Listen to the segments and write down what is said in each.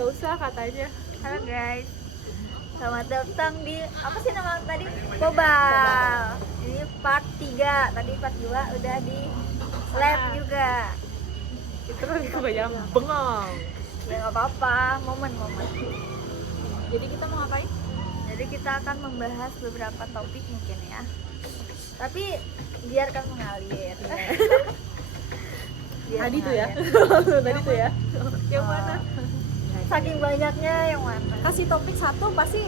Gak usah katanya. Halo guys, selamat datang di apa sih nama tadi? Kobal. Ini part 3, tadi part 2 udah di lab juga. Itu lagi kebanyakan bengong. Ya nggak apa-apa, momen-momen. Jadi kita mau ngapain? Jadi kita akan membahas beberapa topik mungkin ya. Tapi biarkan mengalir. Biar Tadi tuh ya. mengalir. Tadi tuh ya. Yang mana? Saking banyaknya yang mana? Kasih topik satu pasti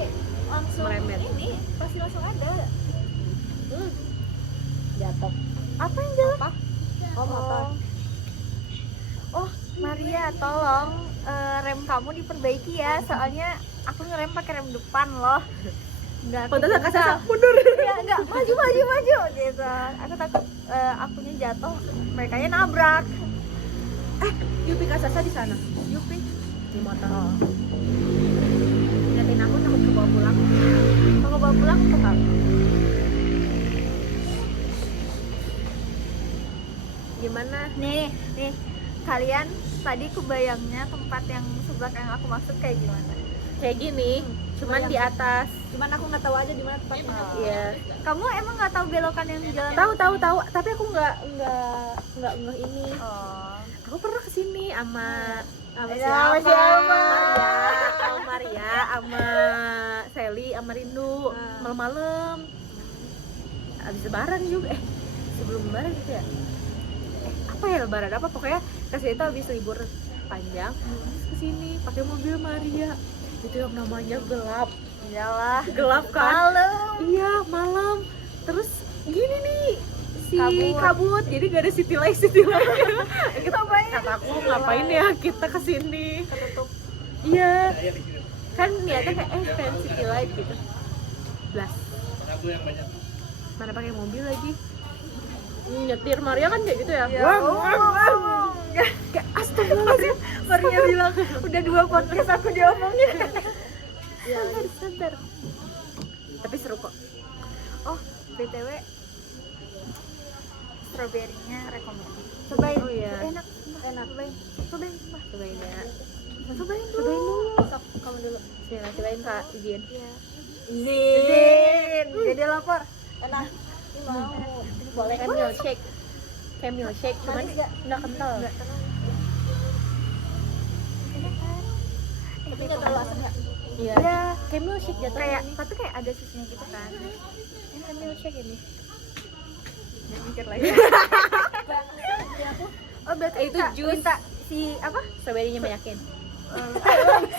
langsung Merembet. ini pasti langsung ada. Jatuh. Apa yang jauh? Apa? Oh, motor. Oh, Maria, tolong rem kamu diperbaiki ya. Soalnya aku ngerem pakai rem depan loh. Enggak. Pantesan kasar mundur. Ya, enggak, maju gitu. Aku takut akunya jatuh, merekanya nabrak. Yupi Kasasa di sana. Yupi. Di motor. Ingatin aku takut kebawa pulang. Kalau bawa pulang ke apa? Gimana? Nih. Kalian tadi kebayangnya tempat yang sebelah yang aku maksud kayak gimana? Kayak gini, cuman di atas. Cuman aku nggak tahu aja di mana tempatnya. Iya. Kamu emang nggak tahu belokan yang jalan? Tahu, tapi aku nggak ngeh ini. Oh. Aku pernah kesini sama Ya, siapa? Maria, sama Sally, sama Rindu malam-malam. Abis lebaran juga, sebelum lebaran gitu ya. Apa ya lebaran apa pokoknya kesini tuh abis libur panjang. Terus kesini pakai mobil Maria. Itu yang namanya gelap. Iyalah. Gelap kan? Malam. Iya malam. Terus gini nih si Kabut. kabut, jadi gak ada city light kita kata aku ngapain ya kita kesini Ketutup. iya kan niatnya kayak pengen city light gitu blas mana pakai mobil lagi nyetir Maria kan kayak gitu ya, kayak astagfirullahaladzim. Maria bilang udah 2 podcast aku diomongin. Ya sabar tapi seru kok. Oh, BTW stroberinya rekomend. Cobain. Oh, iya. Enak. Cobain. Cobain ya. Cobain dulu. Sok, kamu dulu. Sini cobain Kak Izin. Iya. Zin. Jadi lapor. Enak. Ini mau. Boleh kan milkshake? Kayak milkshake cuman Manis nggak? nggak kental. Enak kan? Tapi nggak terlalu asam nggak? Iya. Ya, Kayak milkshake jatuhnya kayak ini. tapi kayak ada susunya gitu kan. Ini kayak milkshake ini. Jangan mikir lagi. Oh, berarti Itu Kak, jus. minta si apa? Strawberry-nya banyakin.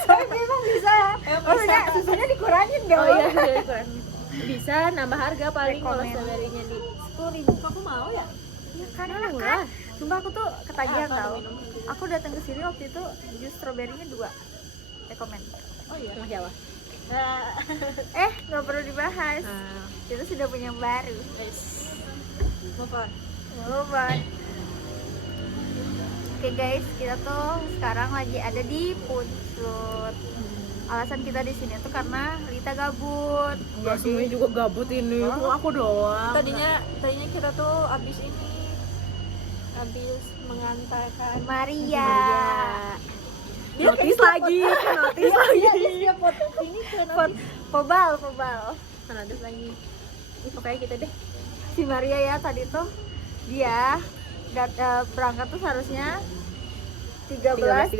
Tapi emang bisa. Maksudnya susunya dikurangin dong. Oh iya, kurangin. Bisa nambah harga paling kalau Rekomen. strawberry-nya di 10.000. Kamu mau ya? Iya kan, Mau enak kan? lah. Sumpah aku tuh ketagihan Apa tau. minum? Aku datang ke sini waktu itu jus stroberinya 2. Rekomen. Oh iya. Sama siapa? Nggak perlu dibahas. Kita sudah punya yang baru. Guys. Move on. Oke guys, kita tuh sekarang lagi ada di Punsut. Alasan kita di sini tuh karena Rita gabut. Enggak semuanya juga gabut ini. Kok aku doang. Tadinya kita tuh abis mengantarkan Maria. Notis lagi, notis lagi. dia pot ini ke nanti. Pobal. Notis lagi. Pokoknya gitu deh. Si Maria ya tadi tuh dia berangkat tuh seharusnya 13.30.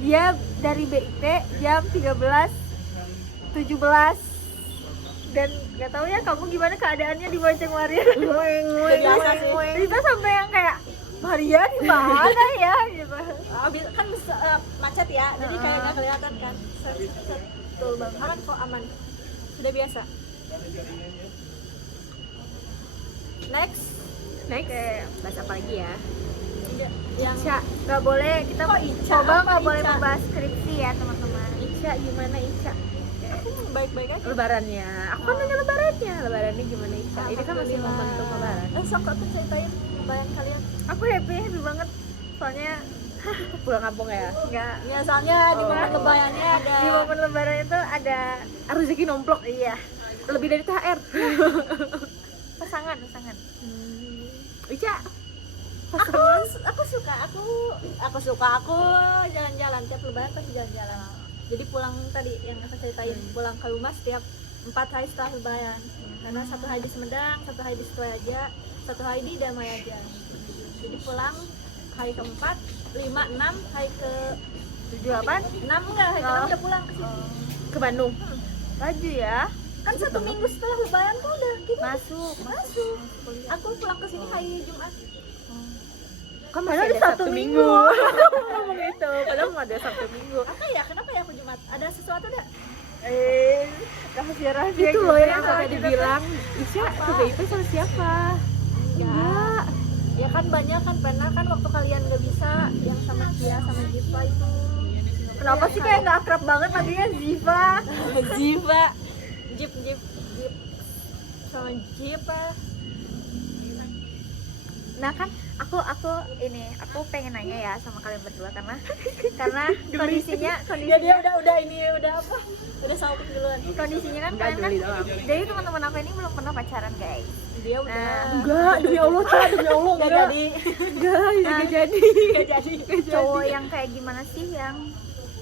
Dia dari BIP jam 13.17. Dan gak tahu ya kamu gimana keadaannya di bonceng Maria. Udah biasa sih. Kita sampai yang kayak Maria di mana ya gitu. Abis kan macet ya, jadi kayak nggak kelihatan kan. Betul banget. Aman kok, aman. Sudah biasa. Next. Bahas apa lagi ya? Yang Ica, nggak boleh kita Kok Ica? coba Apa nggak boleh Ica? membahas skripsi ya teman-teman. Ica gimana Ica? aku baik-baik aja. Lebarannya. Aku kan nanya lebarannya. Lebarannya gimana Ica? Ini kan masih momentum lebaran. Sok aku ceritain lebaran kalian. Aku happy banget soalnya Pulang kampung ya. nggak Ya soalnya di momen lebarannya ada di momen lebaran itu ada Rezeki nomplok. iya Lebih dari THR. pasangan. Ica, Aku suka aku jalan-jalan tiap lebaran pasti jalan-jalan. Jadi pulang tadi yang aku ceritain, pulang ke rumah setiap 4 hari setelah lebaran. Karena 1 hari di Sumedang, 1 hari di Sidoaja, 1 hari di Damai aja. Jadi pulang hari keempat, 5, 6, hari ke 7 apa? 6 enggak, hari ke-6 udah pulang ke sini. Ke Bandung. Laju ya. Kan 1 minggu setelah lebaran tuh udah gitu. Masuk. Aku pulang ke sini hari Jumat. Kan Padahal masih di ada Sabtu Sabtu Minggu. Minggu. Ngomong itu, padahal mau ada Sabtu Minggu. Apa ya? Kenapa ya aku Jumat? Ada sesuatu enggak? Rahasia-rahasia Itu loh yang gitu ya. sampai dibilang, Isya ke BIP sama siapa? Enggak. Ya kan banyak kan pernah kan waktu kalian nggak bisa yang sama Kia sama Jiva itu. Kenapa sih kayak nggak akrab banget manggilnya Ziva? Ziva. Jip sama Jiva. Nah kan aku pengen nanya ya sama kalian berdua karena kondisinya Dia udah ini udah apa? Udah salpuk duluan. kondisinya kan Enggak, kalian kan Juli doang. jadi teman-teman aku ini belum pernah pacaran guys. Dia udah Enggak, demi Allah, Cak, demi Allah, nggak enggak. jadi. Enggak jadi. Nggak jadi. Cowok yang kayak gimana sih yang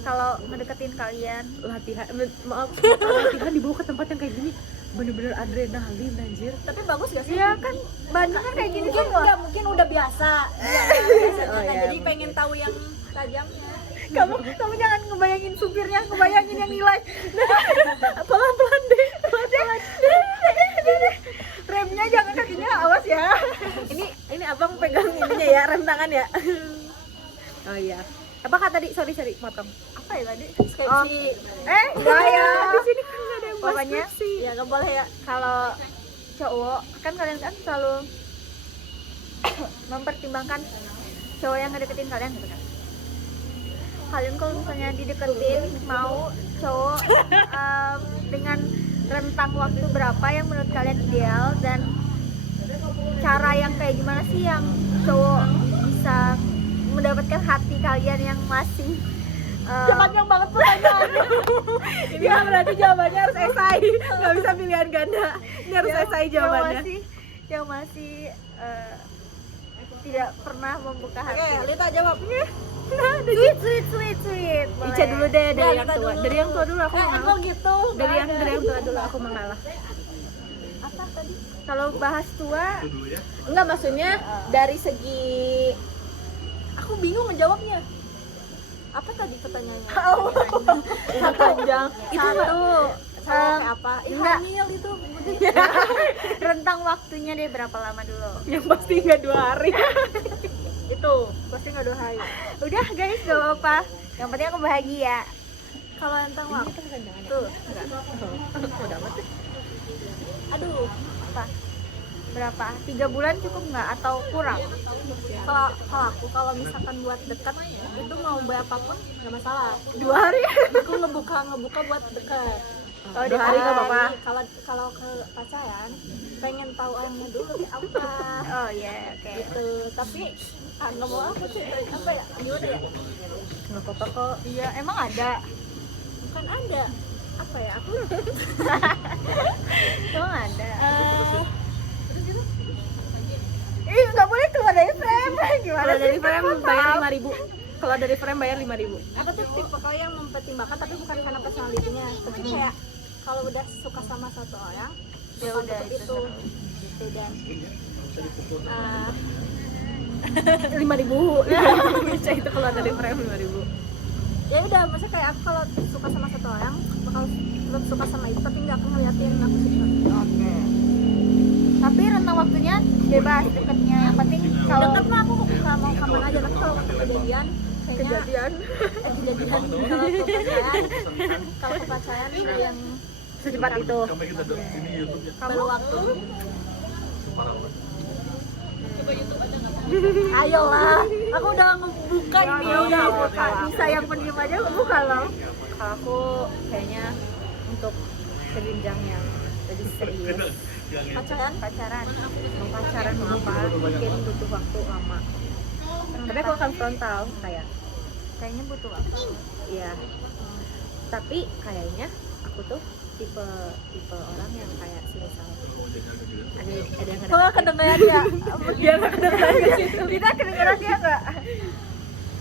kalau ngedeketin kalian? Latihan, maaf, latihan dibawa ke tempat yang kayak gini bener-bener adrenalin anjir. Tapi bagus gak sih? Iya kan Bandung kan kayak gini Mungkin semua. enggak, mungkin udah biasa. Iya, biasa. Oh, iya. Jadi pengen tahu yang tajamnya. Kamu jangan ngebayangin supirnya, ngebayangin yang nilai. Pelan-pelan deh. Remnya jangan kakinya awas ya. Ini abang pegang ininya ya, rem tangan ya. Oh iya. Apa kata tadi? Sorry, motong. Apa ya tadi? Skripsi. Enggak ya. Di sini kan nggak ada yang bahas Pokoknya skripsi. Ya nggak boleh ya. Kalau cowok kan kalian kan selalu mempertimbangkan cowok yang ngedeketin kalian gitu kan. Kalian kalau misalnya dideketin mau cowok dengan rentang waktu berapa yang menurut kalian ideal dan cara yang kayak gimana sih yang cowok bisa mendapatkan hati kalian yang masih Panjang banget pertanyaannya. Ini kan berarti jawabannya harus esai. Nggak bisa pilihan ganda. Ini harus esai jawabannya. yang masih tidak pernah membuka hati. Oke, Lita jawabnya. Sweet. Boleh. Ica dulu deh, dari Ya, yang Lita tua. dulu. Dari yang tua dulu aku mengalah. Kok gitu? Dari yang Nggak ada. tua dulu aku mengalah. Apa tadi? Kalau bahas tua, Enggak, maksudnya dari segi Aku bingung menjawabnya. Apa tadi pertanyaannya? udah panjang. itu Kayak apa? enggak. Hamil itu. rentang waktunya deh berapa lama dulu. Yang pasti nggak 2 hari. Itu pasti nggak 2 hari. Udah guys, gak apa-apa. Yang penting aku bahagia. Kalau tentang waktu Tuh, Udah amat deh. aduh, apa? Berapa? 3 bulan cukup nggak atau kurang? kalau misalkan buat dekat itu mau berapapun nggak masalah. 2 hari. Aku ngebuka buat dekat. Oh, 2 hari nggak apa-apa. Kalau ke pacaran pengen tahu ayamnya dulu kayak apa Oh iya, oke. gitu. Tapi nggak mau aku ceritain apa ya, gimana ya, Nggak apa-apa kok. Iya, emang ada. bukan ada apa ya, aku Emang ada. eh, Nggak boleh keluar dari frame. Gimana Kalau dari sih? frame Maaf. bayar 5.000. Kalau dari frame bayar 5.000. aku tuh tipe kalau yang mempertimbangkan tapi bukan karena personalitinya, tapi kayak kalau udah suka sama satu orang Ya bakal udah, tetep itu gitu. Dan 5.000. Bisa itu kalau dari frame 5.000. ya udah, maksudnya kayak aku kalau suka sama satu orang bakal tetap suka sama itu tapi nggak akan ngeliatin aku suka. Oke. Tapi rentang waktunya bebas deketnya. Yang penting kalau Deket mah aku nggak mau kapan aja, tapi kalau untuk kejadian kayaknya kejadian kalau ke pacaran sih yang Secepat itu. perlu waktu. Ayolah, aku udah ngebuka ini. ya udah buka. Bisa yang pendiam aja buka loh. Kalau aku kayaknya untuk sejenjang yang lebih serius. Pacaran Pacaran. Pacaran apa mungkin butuh waktu lama. Tapi aku akan frontal Kayaknya butuh waktu. iya. Tapi kayaknya aku tuh tipe orang yang kayak misal ada yang Kok nggak kedengeran ya? dia nggak kedengeran ke situ. Kita kedengeran dia nggak?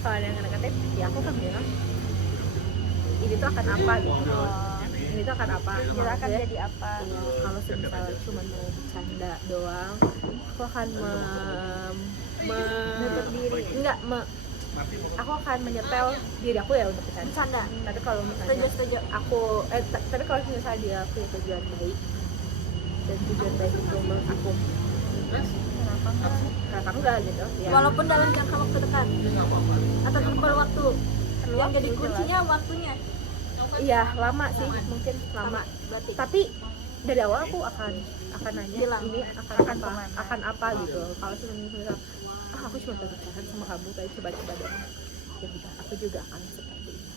Kalau ada yang ngedeketin ya aku kan bilang ini tuh akan apa gitu, ini tuh akan apa, Kita akan maksudnya, jadi apa? iya, kalau semisal cuma mau bercanda doang aku akan Nutup diri. enggak aku akan menyetel diri aku ya untuk bercanda. Bercanda. Tapi kalau misalnya Setuju. aku tapi kalau misalnya dia punya tujuan baik dan tujuan baik itu menurut aku kenapa enggak gitu ya. Walaupun dalam jangka waktu dekat atau perlu waktu. Yang jadi Waktu kuncinya waktunya. Iya lama sih, mungkin lama. Berarti. Tapi dari awal aku akan nanya Bilang. ini akan apa, kemana? akan apa gitu. Kalau misal aku cuma berbicara sama kamu kayak coba-coba doang, ya udah aku juga akan seperti itu.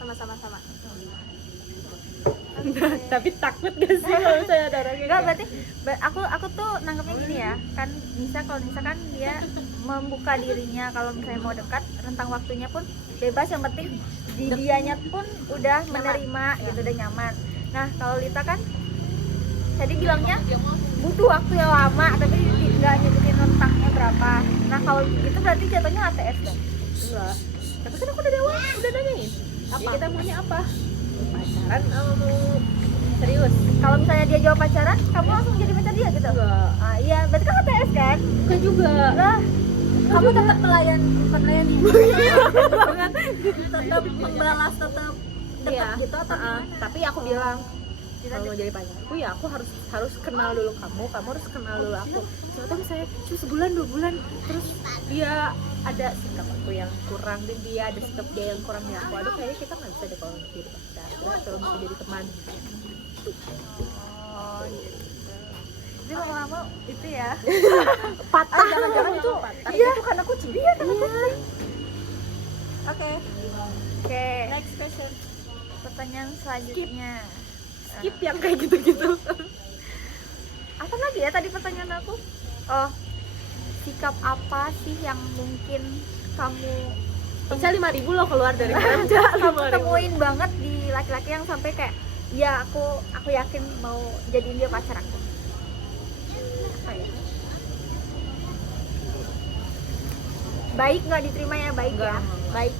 Sama-sama. Tapi takut gak sih kalau misalnya ada orang Enggak, berarti aku tuh nangkepnya gini ya. Kan bisa kalau misalkan dia membuka dirinya, kalau misalnya mau dekat, rentang waktunya pun bebas, yang penting di dianya pun udah menerima gitu, udah nyaman. Nah, kalau Lita kan tadi bilangnya butuh waktu yang lama tapi nggak nyebutin rentangnya berapa. Nah, kalau itu berarti jatuhnya ATS dong. enggak. Tapi kan aku dari awal udah nanyain apa ya, kita maunya apa, pacaran atau mau serius. Kalau misalnya dia jawab pacaran, kamu langsung jadi pacar dia gitu. Enggak. Ah, iya, berarti kan ATS kan? Enggak juga Lah, Kamu tetap pelayan tetap membalas, tetap iya gitu atau gimana? tapi aku bilang kita kalau mau jadi pacarku ya aku harus kenal dulu kamu harus kenal dulu aku. Contohnya misalnya cuma sebulan 2 bulan terus dia ada sikap aku yang kurang dan dia ada sikap dia yang kurang di aku, aduh kayaknya kita nggak bisa deh kalau untuk jadi pacar, terus kalau bisa jadi teman. Oh, gitu. Jadi lama-lama itu ya. Patah jangan-jangan itu iya itu karena kucing, iya karena kucing. Oke, Oke, next question. pertanyaan selanjutnya. Skip yang kayak gitu-gitu. Apa lagi ya tadi pertanyaan aku? Oh, sikap apa sih yang mungkin kamu Bisa 5.000 loh keluar dari kerja. kamu temuin banget di laki-laki yang sampai kayak ya aku yakin mau jadiin dia pacar aku? Apa ya? Baik nggak diterima ya? Baik Enggak. ya? Baik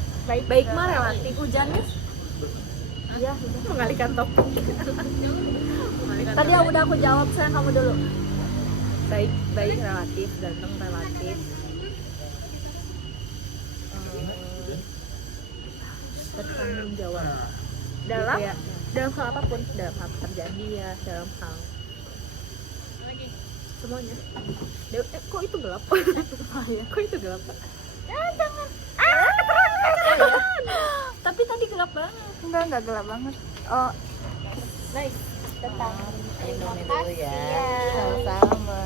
Baik mah relatif. Hujan nih. Iya, udah. Mengalihkan topik. Tadi udah aku jawab, sekarang kamu dulu. baik relatif, ganteng relatif, bertanggung jawab Dalam gitu ya. Dalam hal apapun, dalam hal pekerjaan dia, dalam hal semuanya. Kok itu gelap? Kok itu gelap? jangan. Tapi tadi gelap banget. Enggak gelap banget. Oh, Nice. tentang Minum dulu ya. Sama. Sama-sama.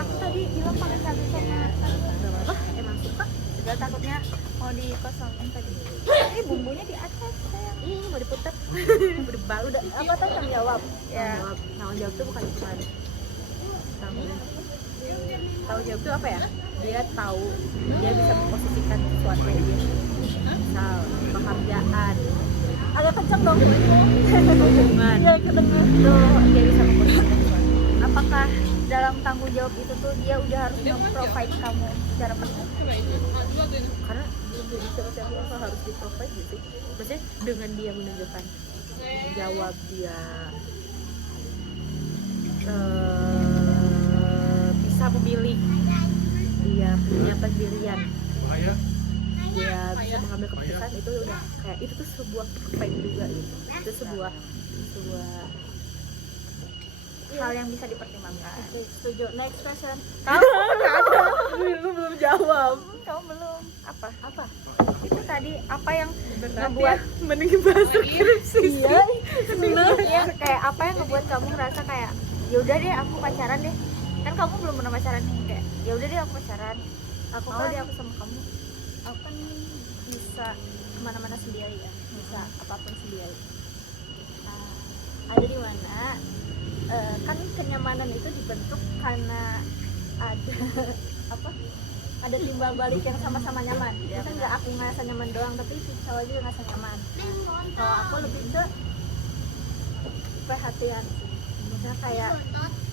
Aku tadi bilang pakai cabai sama Gak apa-apa, emang suka. juga takutnya mau dikosongin tadi. Ini bumbunya di atas sayang. Ini mau diputar. Berbalu udah apa tuh tanggung jawab. Ya. Tanggung jawab tuh bukan cuma tanggung jawab tuh apa ya? Dia tahu, dia bisa memposisikan sesuatu yang dia misal pekerjaan, Agak kenceng dong. hubungan, Iya, kedengar. tuh dia bisa memposisikan sesuatu. Apakah dalam tanggung jawab itu tuh dia udah harus memprovide kamu secara penuh? Karena seperti apa harus di provide gitu. Maksudnya dengan dia menunjukkan jawab dia bisa memilih, dia punya pendirian, dia bisa mengambil keputusan, itu udah kayak itu tuh sebuah provide juga gitu. Itu sebuah Hal yang bisa dipertimbangkan. Oke, setuju. Next question. belum jawab. Kamu belum apa? Apa? Itu tadi apa yang Ngebuat ngebuat mending bahas skripsi. Iya. sebenarnya kayak apa yang ngebuat kamu ngerasa kayak ya udah deh aku pacaran deh, kan kamu belum pernah pacaran nih, kayak ya udah deh aku pacaran, Aku mau kan, deh aku sama kamu. aku kan bisa kemana-mana sendiri ya, bisa apapun sendiri. Ada di mana? Kan kenyamanan itu dibentuk karena ada apa? ada timbal balik yang sama-sama nyaman. Biasanya nggak aku ngerasa nyaman doang, tapi si cowok juga ngerasa nyaman. Kalau aku lebih ke perhatian sih. Misalnya kayak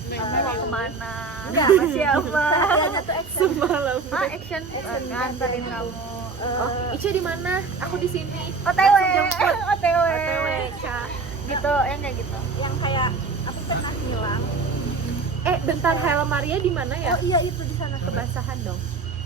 Mau kemana? enggak sama siapa. Perhatiannya tuh action. Semalam. Action Action nganterin gitu. kamu. Ica di mana? Aku di sini. OTW. jemput. OTW. Ca. Gitu, yang kayak gitu. Yang kayak aku pernah hilang. Bentar, helm Maria di mana ya? Oh iya itu di sana Kebasahan dong.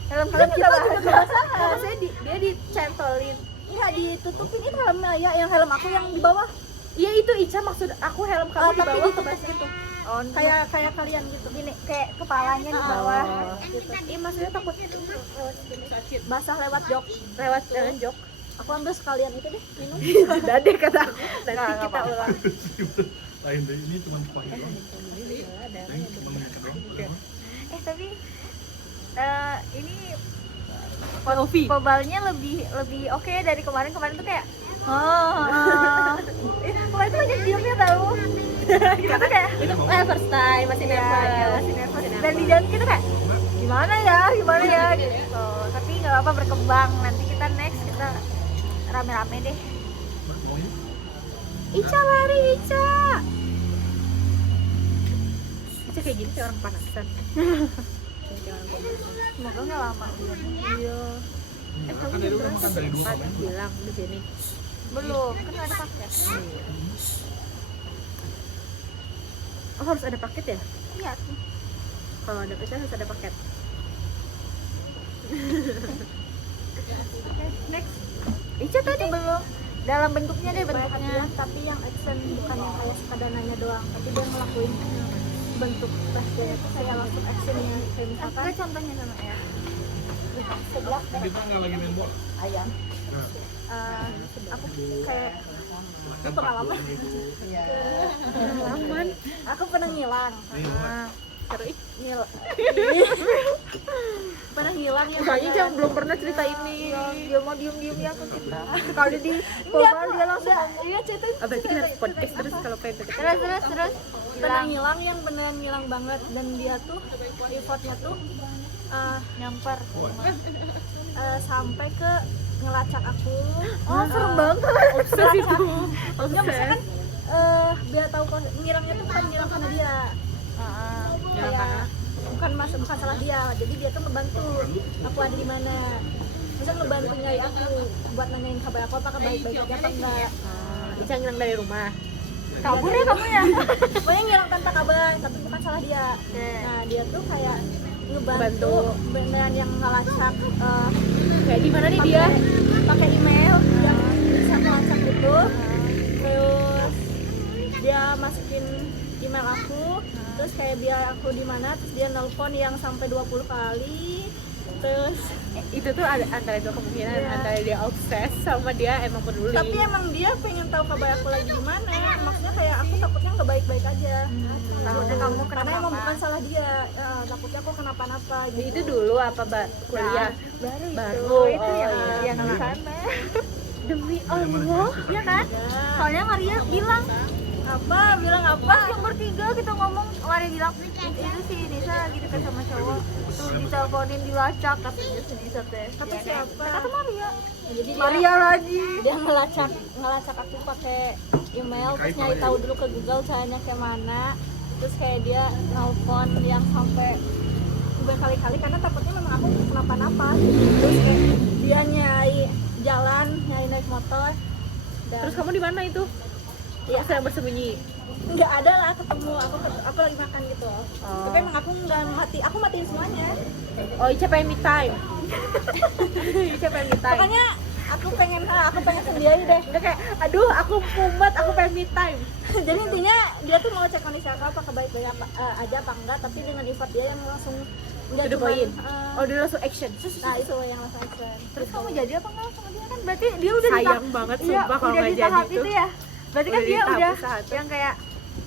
Helm Kan kalian kita juga juga bahas. kebasahan. Saya dia dicentolin. Iya ditutupin itu helmnya ya, yang helm aku yang di bawah. Iya itu Ica maksud aku helm kamu di Tapi bawah ditutup kebasah. gitu. Oh, Kayak kalian gitu. gini kayak kepalanya di bawah. Gitu. Iya maksudnya takut Basah lewat jok. lewat jalan jok. Aku ambil sekalian itu deh, minum. Dade kata aku. Nanti Nggak kita apa-apa. ulang. Lain deh, ini cuma pakai doang. Ini cuma mengikat doang. Tapi ini Novi. pobalnya lebih oke dari kemarin tuh kayak kemarin tuh banyak diamnya tahu. Kita tuh kayak Itu first time masih nervous. masih nervous. Dan di jalan kita kayak gimana ya gitu. Tapi nggak apa-apa, berkembang. Nanti kita next kita rame-rame deh. Berkembangnya Ica lari Ica. Ica kayak gini kayak orang panasan. Semoga nggak lama. Iya. kan dari dulu kan dari dulu Kan sampai bilang di sini. Belum, kan nggak ada paket. Oh harus ada paket ya? Iya sih. Kalau ada paket harus ada paket. Next. Ica tadi Belum. Dalam bentuknya deh bentuknya. Perhatian, tapi yang action bukan yang kayak sekadar nanya doang, tapi dia ngelakuin bentuk perhatian itu kayak langsung actionnya. Kayak misalkan Apa contohnya sama ya? sebelah kita nggak lagi main bola. ayam. Nah, Aku kayak kan pengalaman. pengalaman. Aku pernah ngilang. Seru ih. Pernah ngilang yang Soalnya Jang belum pernah cerita ini. Dia mau diem ya aku cerita. Sekali di pobal dia langsung ngomong. Iya ceritain. Oh, berarti kita podcast terus kalau pengen deket. Terus Pernah ngilang yang beneran ngilang banget, dan dia tuh effortnya tuh nyamper. sampai ke ngelacak aku. Oh, serem banget. Obses itu. Ya maksudnya kan biar tahu kok ngilangnya tuh bukan ngilang karena dia. Ngilang karena? Bukan salah dia. Jadi dia tuh ngebantu aku ada di mana. Bisa ngebantu nyari aku buat nanyain kabar aku apakah baik-baik aja apa enggak. Ica ngilang dari rumah. Kabur ya kamu ya? Pokoknya ngilang tanpa kabar, tapi bukan salah dia. Nah, dia tuh kayak ngebantu beneran yang ngelacak Kayak di mana nih dia? pakai email yang bisa ngelacak itu. Terus dia masukin email aku, terus kayak biar aku di mana, terus dia nelpon yang sampai 20 kali. Terus Itu tuh ada antara dua kemungkinan, antara dia obses sama dia emang peduli. tapi emang dia pengen tahu kabar aku lagi di mana. Maksudnya kayak aku takutnya nggak baik-baik aja. Takutnya kamu Karena emang kenapa? bukan salah dia. Ya, takutnya aku kenapa-napa gitu. Itu dulu apa kuliah? Baru itu yang iya. di sana. Demi Allah. Iya kan? Soalnya Maria bilang Bilang apa? pas yang bertiga kita ngomong, Maria bilang itu si Nisa lagi dekat sama cowok tuh diteleponin dilacak katanya si Nisa teh. Kata Ya, siapa? kata Maria. Ya, jadi Maria lagi. dia ngelacak aku pakai email, terus nyari tahu dulu ke Google caranya kayak mana. Terus kayak dia nelpon yang sampai berkali-kali karena takutnya memang aku kenapa-napa gitu. Terus kayak dia nyari jalan, nyari naik motor. Dan Terus kamu di mana itu? ya Sedang bersembunyi. nggak ada lah ketemu aku lagi makan gitu. Tapi emang aku nggak aku matiin semuanya. Oh, Ica pengen me time. Ica pengen me time. Makanya aku pengen sendiri deh. Udah kayak, aduh aku mumet, aku pengen me time. Jadi intinya dia tuh mau cek kondisi aku apakah baik-baik aja apa enggak, tapi dengan effort dia yang langsung nggak To the cuma point. Oh, dia langsung action. nah itu yang langsung action. Terus kamu jadi apa enggak sama dia kan? Berarti dia udah di Sayang tahap- banget iya, sumpah kalau udah nggak di jadi tahap itu. itu ya. Berarti kan Udah di dia tahap udah usaha tuh. yang kayak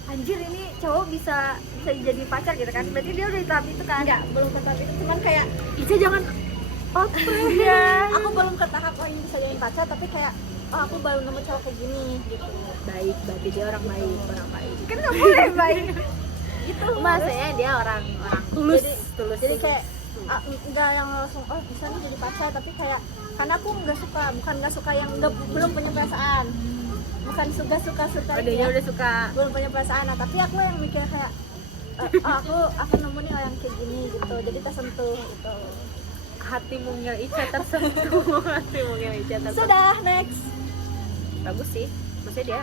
anjir ini cowok bisa jadi pacar gitu kan. Berarti dia udah di tahap itu kan? Enggak, belum ke tahap itu, cuman kayak Ica jangan Iya. aku belum ke tahap oh ini bisa jadi pacar, tapi kayak oh aku baru nemu cowok kayak gini gitu. baik, berarti dia orang baik, orang baik. Kan nggak boleh baik. Gitu. Maksudnya dia orang tulus, Jadi- tulus. Jadi kayak Enggak yang langsung oh bisa nih jadi pacar, tapi kayak karena aku bukan nggak suka yang belum punya perasaan, bukan suka Adanya udah suka. belum punya perasaan. Nah, tapi aku yang mikir kayak aku nemu nih orang kayak gini gitu, jadi tersentuh gitu. Hati mungil Ica tersentuh. Hati mungil Ica tersentuh. Sudah next. Bagus sih, maksudnya dia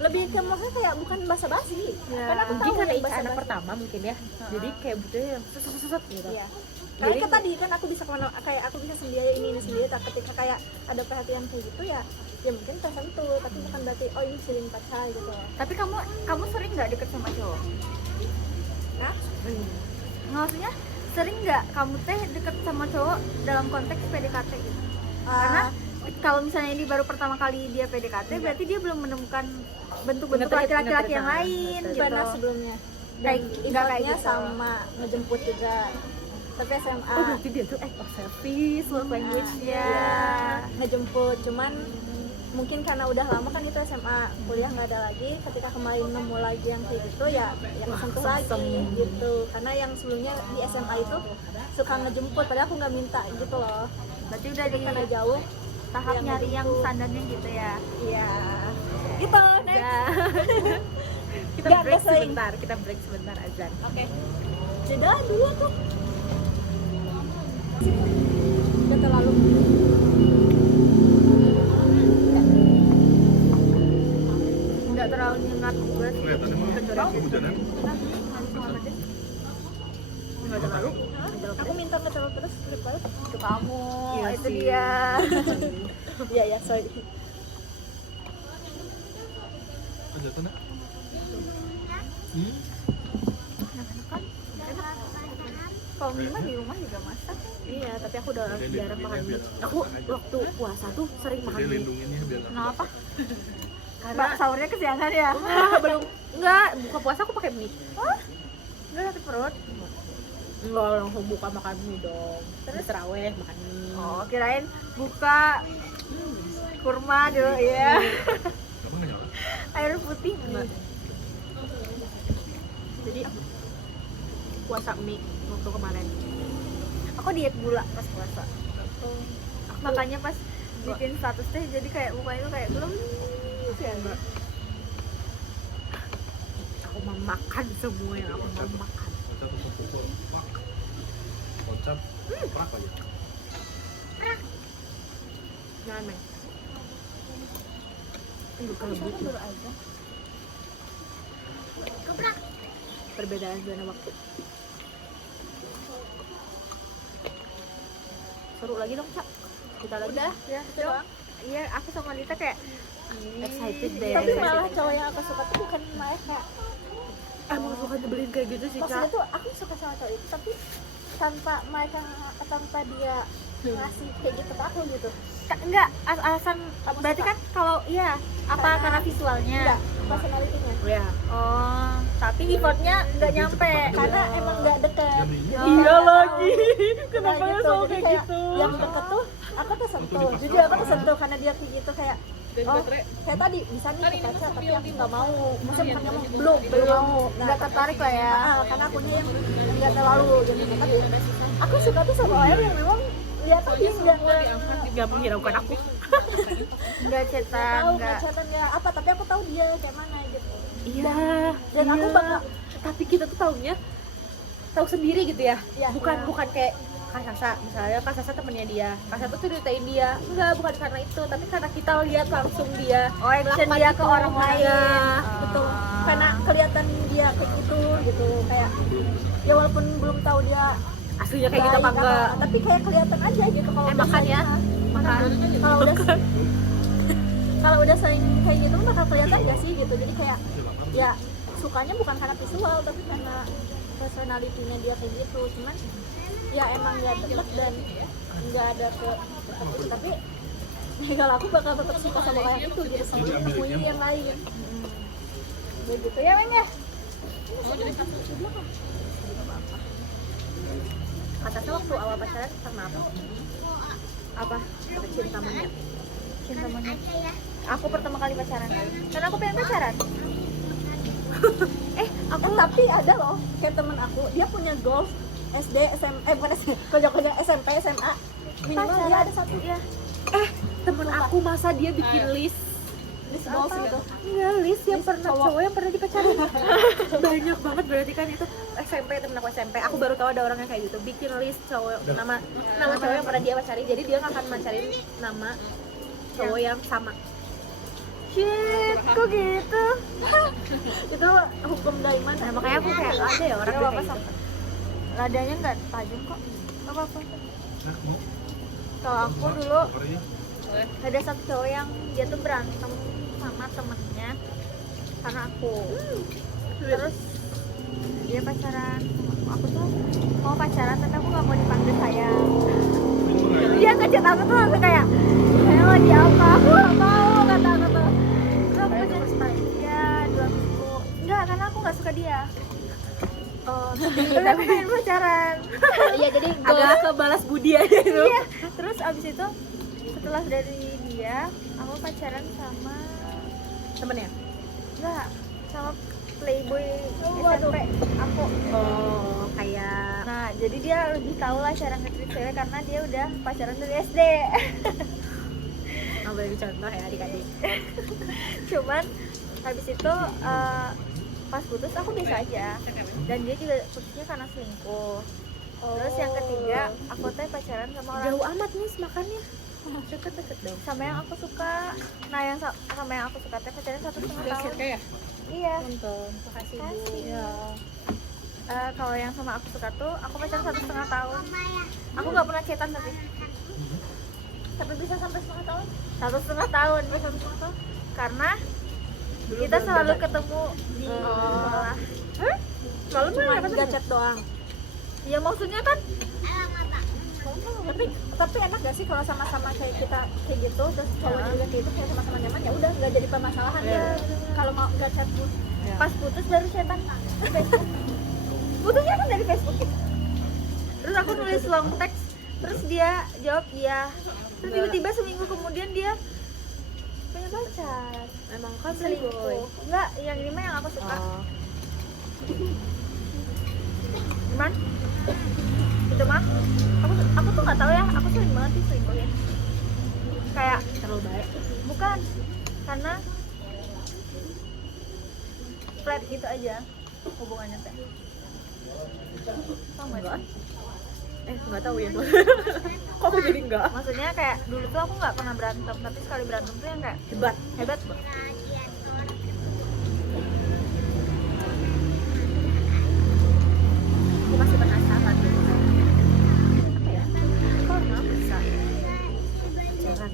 Lebih ke maksudnya kayak bukan basa-basi. Karena aku mungkin tahu karena yang Ica anak basa-basi. pertama mungkin ya, jadi kayak butuh yang set gitu. Iya. Jadi- Karena kan tadi kan aku bisa kemana, kayak aku bisa sendiri ini sendiri. Tak ketika kayak ada perhatian kayak gitu ya mungkin tersentuh, tapi bukan berarti oh ini feeling pacar gitu. Tapi kamu sering nggak deket sama cowok? Nah, Maksudnya sering nggak kamu teh deket sama cowok dalam konteks PDKT gitu? Karena kalau misalnya ini baru pertama kali dia PDKT, berarti dia belum menemukan bentuk-bentuk Ngetrit, laki-laki yang ngetrit, lain ngetrit. gitu. pernah sebelumnya. Kayak Dan nggak kayak effortnya gitu. sama ngejemput juga. Tapi SMA Oh berarti dia tuh of service, love language-nya. Iya. ngejemput, cuman mungkin karena udah lama kan itu SMA, kuliah nggak ada lagi. Ketika kemarin nemu lagi yang kayak gitu ya kesentuh lagi gitu. Karena yang sebelumnya di SMA itu suka ngejemput, padahal aku nggak minta gitu loh. Berarti udah di Karena jauh, tahap yang nyari yang ngejemput. standarnya gitu ya. iya. Gitu, next. Ya. Kita Nggak break sering. sebentar, kita break sebentar azan. Oke. Jeda dulu tuh. Udah terlalu. Nggak terlalu nyengat juga sih. Kelihatan emang kehujanan. Enggak terlalu. Aku minta ngetelur terus daripada Itu kamu, Iya itu sih. dia. iya ya, sorry. Kelihatan ya? Kan enak. Kalau Mima di rumah juga masak. Iya, tapi aku udah Jadi jarang lindunginnya makan mie. biar Aku makan aja. waktu puasa tuh sering makan Jadi mie. lindunginnya biar Kenapa? Karena Mbak sahurnya kesiangan ya? belum enggak buka puasa aku pakai mie. Enggak sakit perut. Enggak langsung buka makan mie dong. Terus terawih makan mie. Oh, kirain buka kurma dulu ya. kamu nggak nyala. Air putih Enggak. Jadi aku puasa mie waktu kemarin. Aku diet gula pas puasa. Makanya pas bikin status teh jadi kayak mukanya tuh kayak belum Ya enggak. Aku mau makan semua yang aku mau makan. Loncat untuk pukul, pak. Loncat, prak aja. Jangan main. Kalau gitu baru aja. perbedaan zona waktu. Seru lagi dong, Cak. Kita lagi. Udah, ya, Itu doang. Iya, aku sama Lita kayak Excited deh. Tapi malah cowok yang aku suka tuh bukan malah kayak emang suka nyebelin kayak gitu sih, maksudnya Cak. tuh aku suka sama cowok itu tapi tanpa dia ngasih kayak gitu ke aku gitu. enggak alasan Kamu berarti suka? kan kalau iya apa karena visualnya. Enggak, personality-nya. Ya. Oh, tapi effortnya nggak nyampe. Karena emang nggak deket. Jadinya. Jadi Iya nggak lagi. tahu. Kenapa Kayak selalu Jadi kayak gitu? Yang deket tuh aku tersentuh. Jujur aku tersentuh karena dia kayak gitu kayak oh kayak tadi bisa nih ke pacar tapi aku nggak mau. Maksudnya bukan nggak mau, belum mau. Nah, Nggak tertarik lah ya. karena akunya yang nggak terlalu gitu. Tapi aku suka tuh sama orang yang memang lihat tadi nggak Dia menghiraukan aku. Nggak cetan, tahu nggak. ngecatan nggak apa, tapi aku tahu dia kayak mana gitu. Iya. Dan aku bakal Tapi kita tuh taunya tahu sendiri gitu ya. Iya, Bukan kayak Kak Sasa, misalnya Kak Sasa temennya dia. Kak Sasa tuh ceritain dia. Enggak, bukan karena itu, tapi karena kita lihat langsung dia. Oh, action melakukan dia itu. ke orang lain. Iya. Betul, karena kelihatan dia kayak gitu kayak ya walaupun belum tahu dia Aslinya kayak gitu apa baik enggak? tapi kayak kelihatan aja gitu kalau udah makan ya. sering- Makan. kalau udah kalau udah sering kayak gitu bakal kelihatan gak sih gitu. Jadi kayak ya sukanya bukan karena visual tapi karena personality-nya dia kayak gitu. Cuman ya emang nggak deket dan nggak ada ke tapi ya kalau aku bakal tetap suka sama kayak itu gitu sambil nemuin yang lain. Begitu ya men ya. Kak Sasa waktu awal pacaran sama apa? Apa? Cinta monyet. Cinta monyet. Aku pertama kali pacaran. Karena aku pengen pacaran. Aku tapi ada loh kayak temen aku dia punya golf SD, SMP, bukan SD, konyol-konyol SMP, SMA. Minimal dia ada satu. ya. Temen aku masa dia bikin list List goals gitu. Enggak, list yang pernah cowok yang pernah dipacarin. Banyak banget berarti kan itu SMP, temen aku SMP. Aku baru tahu ada orang yang kayak gitu, bikin list cowok nama cowok yang pernah dia pacarin. Jadi dia nggak akan pacarin nama cowok yang sama. Shit, kok gitu? Itu hukum dari mana? Nah, makanya aku kayak ada ya orang Gak kayak apa-apa, gitu. Ladanya nggak tajam kok. Gak apa-apa. Nah, mau Kalau aku dulu Korea. ada satu cowok yang dia tuh berantem sama temennya karena aku. Terus dia pacaran sama aku tuh mau pacaran tapi aku nggak mau dipanggil sayang. Dia ngechat aku tuh langsung kayak saya lagi apa, aku nggak mau, kata aku tuh. Terus aku chat dia 2 minggu. Enggak, karena aku nggak suka dia. Oh, Tapi aku pengen pacaran. iya jadi Agak kebalas budi aja itu. Iya. Terus abis itu setelah dari dia aku pacaran sama Temennya. enggak, sama playboy SMP aku. Oh, kayak Nah, jadi dia lebih tahu lah cara nge-treat cewek karena dia udah pacaran dari SD. nggak boleh dicontoh ya adik-adik. Cuman habis itu pas putus aku biasa aja. Dan dia juga putusnya karena selingkuh. Terus yang ketiga, aku tuh pacaran sama orang Jauh amat nih makannya. Deket-deket dong. sama yang aku suka. Nah, yang sama yang aku suka teh pacaran 1,5 tahun. ya? Iya. Nonton. Makasih Bu. Makasih. Ya. Kalau yang sama aku suka tuh aku pacaran 1,5 tahun. Aku nggak pernah chatan tapi bisa sampai 1,5 tahun. 1,5 tahun, bisa 1,5 tahun. Karena kita selalu ketemu di sekolah. Selalu cuma apa tuh? chat doang. Ya maksudnya kan Tapi enak gak sih kalau sama-sama kayak kita kayak gitu terus cowok juga kayak itu kayak sama-sama nyaman ya udah nggak jadi permasalahan ya. Kalau mau nggak chat pun pas putus baru chatan di Facebook. Putusnya kan dari Facebook gitu. Terus aku nulis long text, terus dia jawab iya. Terus tiba-tiba seminggu kemudian dia punya pacar. Memang kan Selingkuh. Enggak, yang ini mah yang aku suka. Oh. Cuman itu mah aku tuh nggak tahu ya, aku sering banget diselingkuhin. Kayak Terlalu baik. bukan karena flat gitu aja hubungannya teh. Tahu nggak sih? Nggak tahu ya. Kok aku jadi enggak? Maksudnya kayak dulu tuh aku nggak pernah berantem, tapi sekali berantem tuh yang kayak Hebat. hebat banget. Aku masih penasaran gitu. Apa ya? Kok nggak bisa? Pacaran.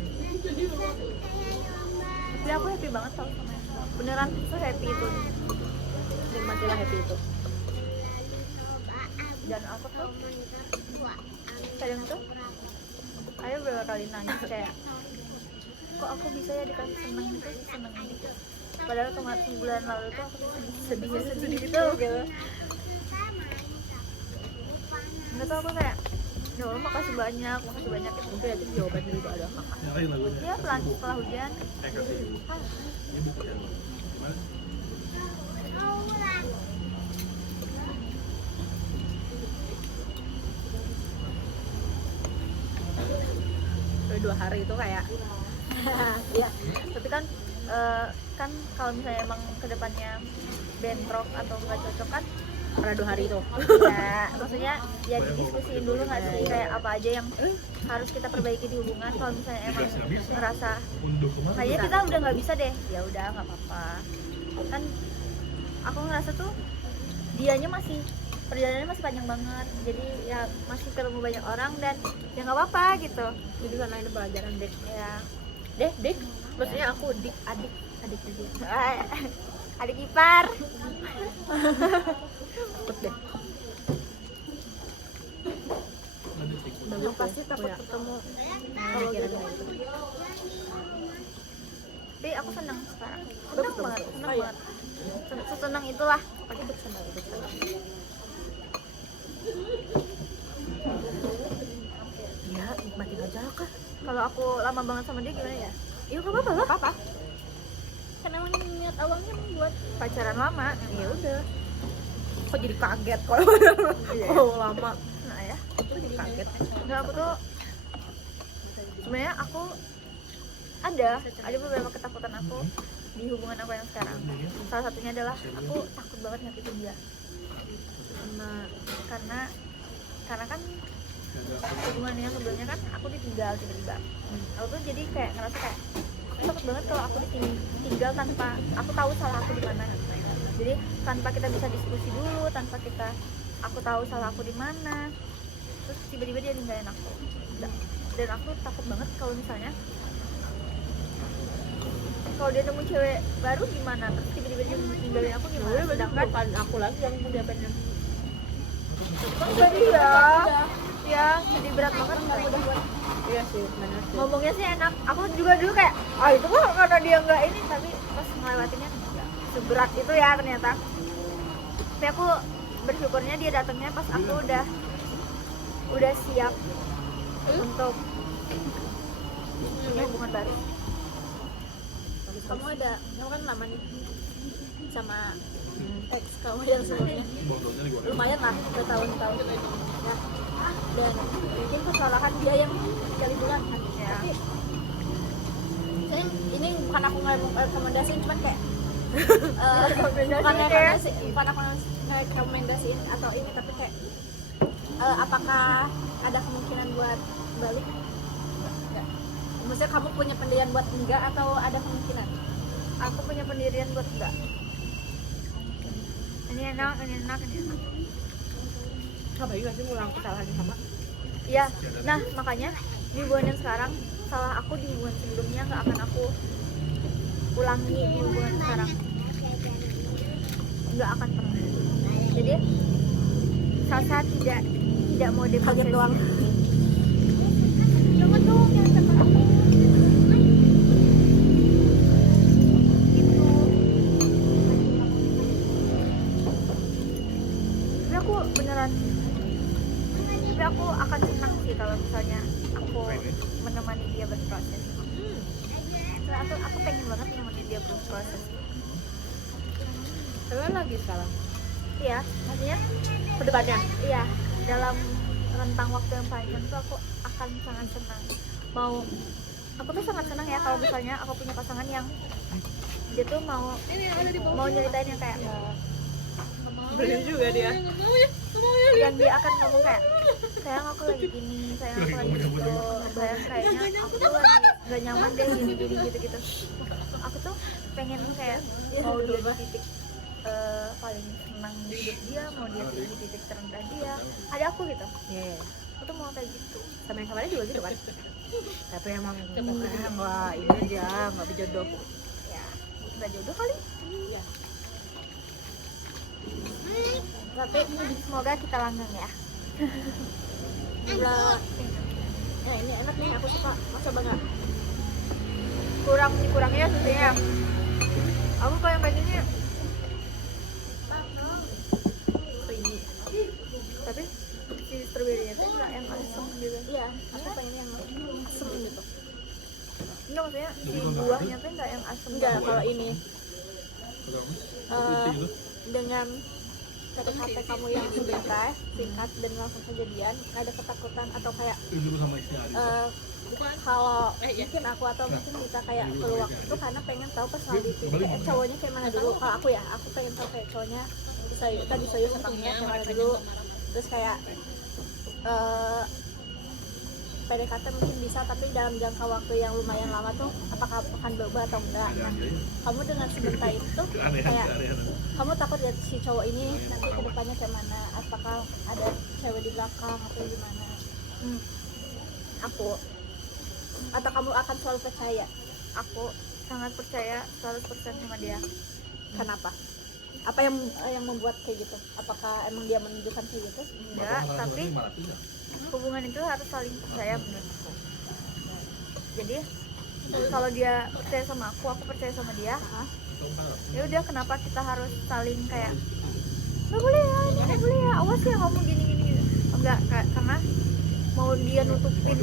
Tapi aku happy banget tau sama yang sekarang. Beneran tuh happy itu. Nikmatilah happy itu. Dan aku tuh kadang tuh ada beberapa kali nangis kayak kok aku bisa ya dikasih seneng gitu seneng gitu. Padahal kemarin bulan lalu tuh aku sedih gitu. Nggak tau, aku kayak ya Allah makasih banyak Mungkin aja jawabannya itu ada kakak. Nyalain lagunya. ya pelan setelah hujan. Kasih ibu. Ibu ya. Gimana? Udah 2 hari itu kayak Ya, tapi kan kan kalau misalnya emang kedepannya bentrok atau nggak cocok kan karena 2 hari itu. ya maksudnya ya didiskusiin dulu nggak sih kayak apa aja yang harus kita perbaiki di hubungan. Kalau misalnya emang ngerasa Unduh kemana? kayaknya kita udah nggak bisa deh, ya udah nggak apa-apa. Kan aku ngerasa tuh dianya masih perjalanannya masih panjang banget, jadi ya masih ketemu banyak orang dan ya nggak apa-apa gitu. Jadi karena ini pelajaran dek. Ya Dek. Maksudnya aku adiknya dia. adik ipar. Takut deh. Yang pasti takut ketemu Kalau gitu. Tapi aku senang sekarang, senang banget. Sesenang itulah. Pasti bersenang. Ya, nikmatin aja kak. Kalau aku lama banget sama dia gimana ya? Ya nggak apa-apa lah. Apa? kan emang niat awalnya buat Pacaran lama. Ya udah. kok jadi kaget kalau lama. Nah ya, Kok jadi kaget. nggak, aku tuh sebenarnya aku ada beberapa ketakutan aku di hubungan aku yang sekarang. Salah satunya adalah aku takut banget nyakitin dia. Karena kan hubungan yang sebelumnya kan aku ditinggal tiba-tiba. Aku tuh jadi kayak ngerasa kayak aku takut banget kalau aku ditinggal tanpa aku tahu salah aku di mana. Jadi tanpa kita bisa diskusi dulu, tanpa aku tahu salah aku di mana, terus tiba-tiba dia ninggalin aku. Dan aku takut banget kalau misalnya kalau dia nemu cewek baru gimana, terus tiba-tiba dia ninggalin aku gimana. Sedangkan Bukan aku lagi yang dia pengen. jadi ya jadi berat banget nggak mudah buat Iya sih, benar sih. ngomongnya sih enak. Aku juga dulu kayak itu kok karena dia nggak ini, tapi pas ngelewatinnya nggak seberat itu ya ternyata. Tapi aku bersyukurnya dia datangnya pas aku udah siap untuk punya hubungan baru. Kamu kan lama nih sama ex kamu yang sebelumnya, Bodohnya nih gue. lumayan lah bertahun-tahun. Nah, dan mungkin kesalahan dia yang kali bulan kan. Ya. Tapi saya ini bukan aku ngerekomendasiin, cuman kayak bukan aku ngerekomendasiin atau ini, tapi kayak apakah ada kemungkinan buat balik? Enggak. Maksudnya kamu punya pendirian buat enggak atau ada kemungkinan? Aku punya pendirian buat enggak. Ini enak. Ngapain juga sih ngulang kesalahan yang sama? Iya. Nah makanya di hubungan yang sekarang, salah aku di hubungan sebelumnya nggak akan aku ulangi di hubungan sekarang. Nggak akan pernah. Jadi Sasa tidak mau Kaget doang. Jangan dong, jangan tekan aku. Gitu. Tapi aku beneran. Tapi aku akan senang sih kalau misalnya aku menemani dia berproses. Soalnya aku pengen banget menemani dia berproses. Kalian lagi sekarang? Iya, maksudnya Kedepannya? iya, dalam rentang waktu yang panjang tuh aku akan sangat senang. Aku tuh sangat senang ya kalau misalnya aku punya pasangan yang dia tuh mau nyeritain yang kayak Beli juga dia. yang dia akan ngomong kayak sayang aku lagi gini, sayang aku lagi gitu, sayang kayaknya aku tuh lagi gak nyaman deh gini gitu. Aku tuh pengen kayak mau dia di titik paling senang di hidup dia, mau dia di titik terendah dia, ada aku gitu. Iya. Aku tuh mau kayak gitu. Sama yang kemarin juga gitu kan? Tapi emang nggak ini aja, nggak berjodoh. Ya nggak jodoh kali. Iya. Tapi semoga kita langgeng ya. Nah ini enak nih, aku suka. Masa banget. Kurangnya susunya. Aku kayak gini. Tapi si stroberinya tuh nggak yang asam gitu. Iya, aku pengen yang asem gitu. Enggak, maksudnya si buahnya tuh nggak yang asam. Enggak, kalau ini Gitu. dengan kata-kata kamu yang sebentar, singkat dan langsung kejadian, nggak ada ketakutan atau kayak Dulu sama istri Adi. kalau mungkin aku atau mungkin kita kayak keluar itu karena pengen tahu personality kayak cowoknya kayak mana dulu. Kalau aku pengen tahu kayak cowoknya kita diserius apa enggak kayak mana dulu, terus kayak PDKT mungkin bisa, tapi dalam jangka waktu yang lumayan lama tuh apakah akan berubah atau enggak. Nah, kamu dengan sebentar itu kayak kamu takut lihat si cowok ini nanti kedepannya kayak mana, apakah ada cewek di belakang atau gimana. Aku Atau kamu akan selalu percaya? aku sangat percaya 100% sama dia. Kenapa? Apa yang membuat kayak gitu? Apakah emang dia menunjukkan kayak gitu? Enggak, tapi hubungan itu harus saling percaya menurut aku. Jadi kalau dia percaya sama aku percaya sama dia. Ya udah, kenapa kita harus saling kayak nggak boleh ya, awas ya kamu gini. Enggak, karena mau dia nutupin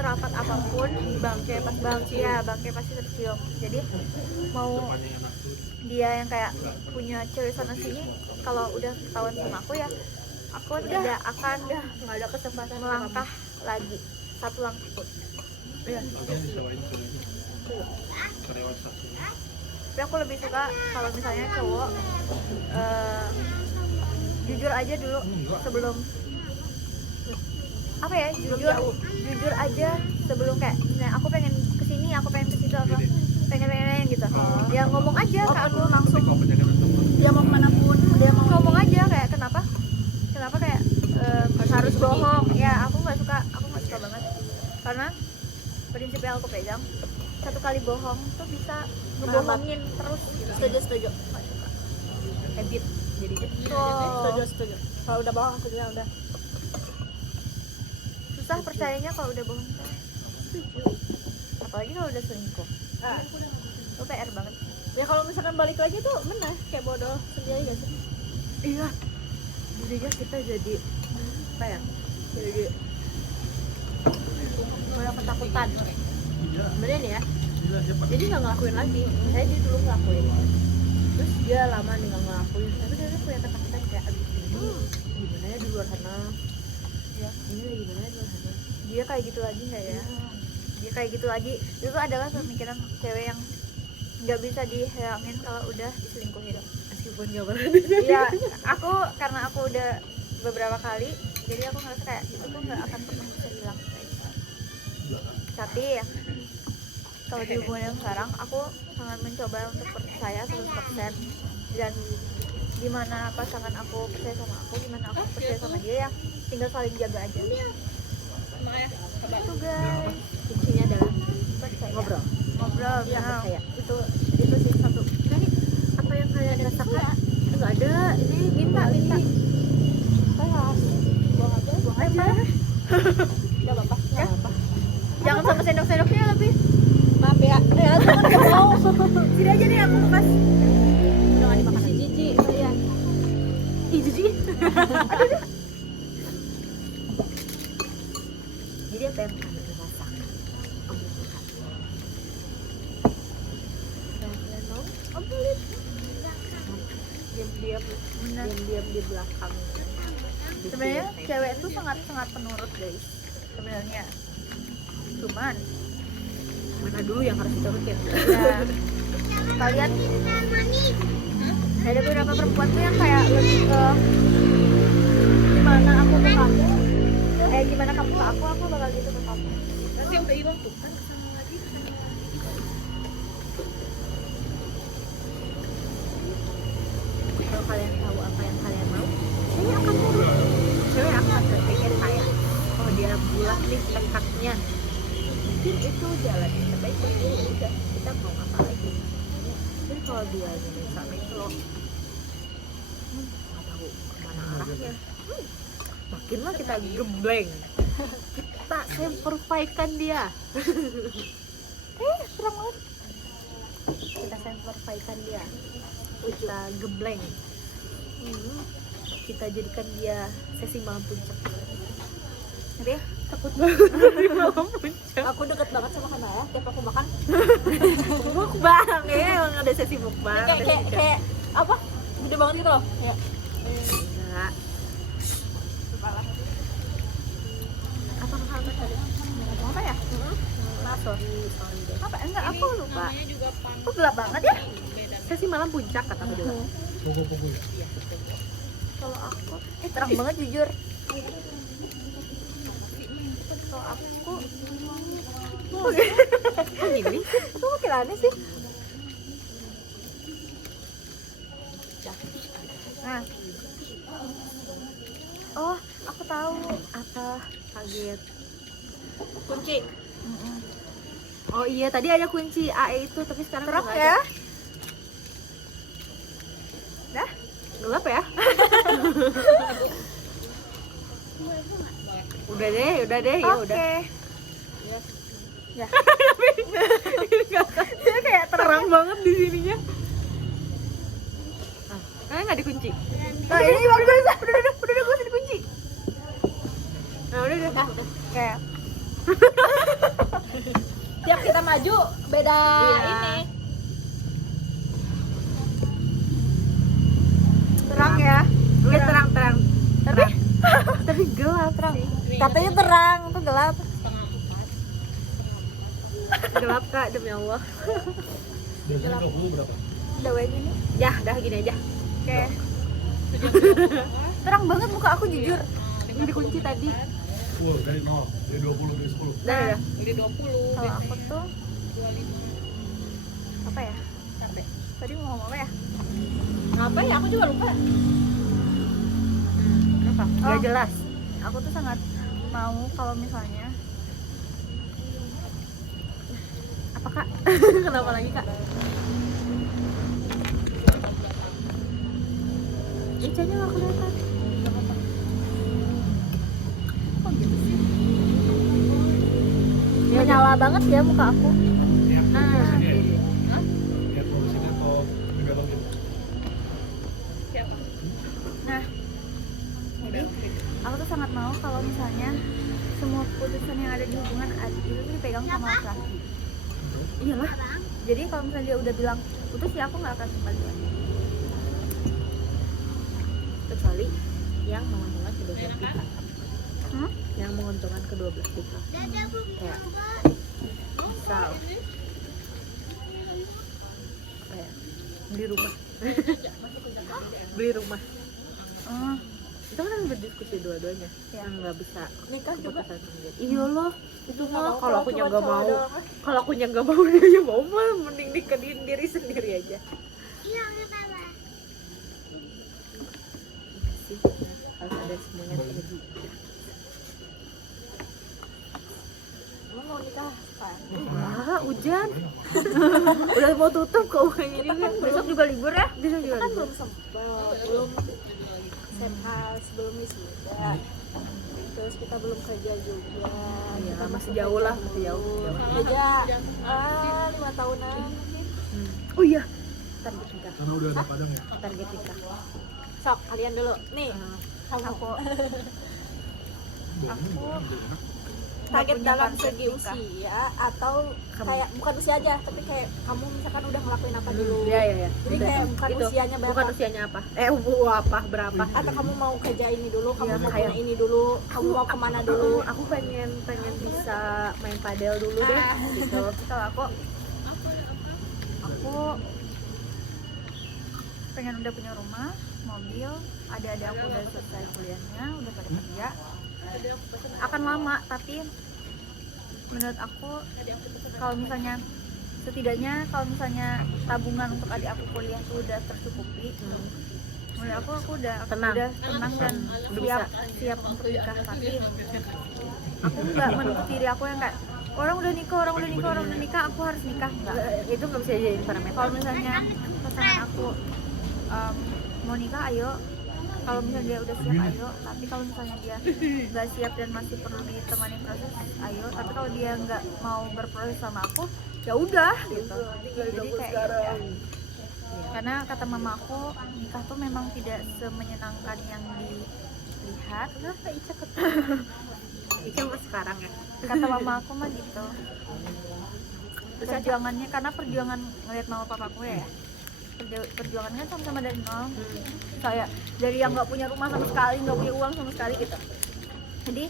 serapat apapun bangke pas bangke pasti tercium. Jadi mau Depannya enak tuh. dia yang kayak punya cewek sana sini, kalau udah ketahuan sama aku ya aku tidak akan nggak ada kesempatan melangkah lagi satu langkah pun. Langsung disewain suruh karyawan satu. Tapi aku lebih suka kalau misalnya cowok jujur aja dulu sebelum apa ya, jujur aja sebelum kayak nah, aku pengen kesini, aku pengen kesitu, apa pengen gitu. Ya ngomong aja ke aku langsung, Kau penjaga tetap. dia mau kemanapun dia mau ngomong aja kayak kenapa kayak harus bohong ya. Aku nggak suka banget karena prinsip yang aku pegang, satu kali bohong tuh bisa ngebohongin terus gitu. setuju Nggak suka. habit jadinya. setuju kalau udah bohong setuju udah Susah percayanya kalau udah bohong tuh. Apalagi kalau udah selingkuh, itu PR banget. ya kalau misalkan balik lagi tuh meneh kayak bodoh sendiri gak sih. Iya, jadinya kita jadi apa ya, jadi banyak ketakutan Iya, sebenarnya nih ya. iya dia pasti. Jadi nggak ngelakuin lagi, saya dia dulu ngelakuin, terus dia lama nih nggak ngelakuin, tapi dia punya ketakutan kayak abis ini gimana ya di luar sana, ya ini lagi gimana ya di luar sana. Dia kayak gitu lagi nggak ya? Dia kayak gitu lagi. Itu adalah pemikiran cewek yang nggak bisa dihilangin kalau udah diselingkuhin. Meskipun nggak pernah Iya, aku karena aku udah beberapa kali, jadi aku ngerasa kayak itu tuh nggak akan pernah bisa hilang. Tapi ya, kalau di hubungan yang sekarang, aku sangat mencoba untuk percaya 100%. Dan gimana pasangan aku percaya sama aku, gimana aku percaya sama dia, ya tinggal saling jaga aja. Itu guys, kuncinya adalah percaya. ngobrol. Ngobrol, Iya, nah. percaya. Itu sih satu. Ini apa yang kalian rasakan? Nggak ada. Ini minta. Buang aja nggak apa-apa Jangan sama sendok-sendoknya tapi. maaf ya jangan nggak mau Sini aja nih aku pas. Udah nggak dimakan. si jijik ya Ih, jijik. Jadi apa yang kalian rasakan? Kalian mau? Diam-diam di belakang. Sebenarnya cewek itu sangat penurut guys. Sebenarnya. Cuman Mana dulu yang harus diturutin? ya kalian ada beberapa perempuan tuh yang kayak lebih ke gimana aku ke kamu, gimana kamu ke aku bakal gitu ke kamu. Nanti udah hilang tuh kan kesana lagi. Kalau kalian tahu apa yang kalian mau, saya akan turun. Cewek akan berpikir kayak, oh dia bulat nih tekadnya, mungkin itu jalan yang terbaik buat dia. Udah, kita mau apa lagi? Tapi kalau dia misalnya itu loh, nggak tahu kemana arahnya, makinlah kita gembleng. Kita semperfaikan dia. Serem banget. Kita semperfaikan dia, kita gembleng. Kita jadikan dia sesi malam puncak. Jadi Takut banget di malam puncak. aku deket banget sama Kanaya tiap aku makan Mukbang ya, emang ada sesi mukbang. kayak apa gede banget gitu loh ya Enggak. Apa tadi? ngomong apa ya? Maaf, sorry deh. Apa? Enggak, aku lupa. Kok gelap banget ya? Sesi malam puncak kata aku juga. Pukul-pukul. Kalau aku terang banget jujur. Kalau aku Oh gini? itu makin aneh sih. Nah, oh aku tahu. Apa? Kaget. kunci Oh iya, tadi ada kunci AE itu, tapi sekarang Terang nggak ya? ada. Dah? Gelap ya? Udah deh, ya Oke. udah. Ya. Dia kayak terang banget di sininya. Nah, kalian nggak dikunci? Nah, ini udah gue dikunci. Nah, udah. Kayak Tiap kita maju beda Iya. ini. Terang ya. Terang. Tapi Tapi gelap. katanya terang, itu gelap. Gelap Kak, demi Allah. Biasanya 20 berapa? Udah kayak gini. Ya, dah gini aja. Oke. Terang banget muka aku jujur. Ini dikunci tadi. Dari 0, dari 20, dari 10. Dah ya. Kalau aku tuh apa ya? Tadi mau ngomong apa ya? Apa ya? Aku juga lupa. Apa? Gak Oh. jelas. Aku tuh sangat mau kalau misalnya Apa Kak? Kenapa lagi Kak? Icanya gak kelihatan. kok gitu sih? Menyala banget ya muka aku. Niat Nah, nulisinnya ya? jadi. Niat nulisinnya atau digabungin? Nah, jadi aku tuh sangat mau kalau misalnya semua keputusan yang ada di hubungan itu tuh dipegang sama laki-laki. Iyalah. Jadi kalau misalnya dia udah bilang putus ya aku nggak akan kembali lagi. Kecuali yang menguntungkan kedua belah pihak. Hmm? Yang menguntungkan kedua belah pihak. Kayak misal apa ya? Beli rumah. Beli rumah. Oh, Itu kan berdiskusi dua-duanya. Ya. Yang nggak bisa Nikah juga. keputusan sendiri. Iya loh. Itu mah Kalau kalau akunya cuma nggak cowok mau, doang. kalau akunya nggak mau dia aja mau mah mending nikahin diri sendiri aja. Iya sih, harus ada semuanya terjadi. Emang mau nikah kan? Wah, hujan. Udah mau tutup kok uang ini kan. besok juga libur ya? Bisa juga. Kan belum sempet, belum SMA, sebelum wisuda. Terus kita belum kerja juga. Iya, Kita masih jauh lah, masih jauh. Kerja 5 tahunan. Oh iya, target nikah. Karena udah ada Padang ya? Target nikah. Sok, kalian dulu. Nih, kamu Aku target punya dalam target segi nikah. usia atau kayak bukan usia aja, tapi kayak kamu misalkan udah ngelakuin apa dulu. Iya. Jadi kayak bukan usianya berapa. Bukan usianya apa? Berapa? Atau kamu mau kerja ini dulu, kamu Iya, mau kayak- punya ini dulu, kamu mau kemana dulu. Aku pengen bisa main padel dulu deh, gitu. Kalau aku pengen udah punya rumah, mobil, adik-adik aku udah selesai kuliahnya, udah pada kerja. Akan lama, tapi menurut aku kalau misalnya setidaknya kalau misalnya tabungan untuk adik aku kuliah itu udah tercukupi, menurut aku udah Tenang. tenang dan Udah siap untuk nikah. Tapi aku nggak menutup diri aku yang kayak orang udah nikah aku harus nikah, enggak. Itu nggak bisa jadi parameter. Kalau misalnya pasangan aku mau nikah, ayo. Kalau misalnya dia udah siap, ayo. Tapi kalau misalnya dia nggak siap dan masih perlu ditemani proses, ayo. Tapi kalau dia nggak mau berproses sama aku, ya udah gitu. Jadi kayak ya. Karena kata mama aku, nikah tuh memang tidak semenyenangkan yang dilihat. Kenapa Ica Ica mau sekarang ya? Kata mama aku mah gitu. Perjuangannya, karena perjuangan ngeliat mama papaku ya, perjuangannya sama-sama dari nol. Kayak dari yang nggak punya rumah sama sekali, nggak punya uang sama sekali gitu. Jadi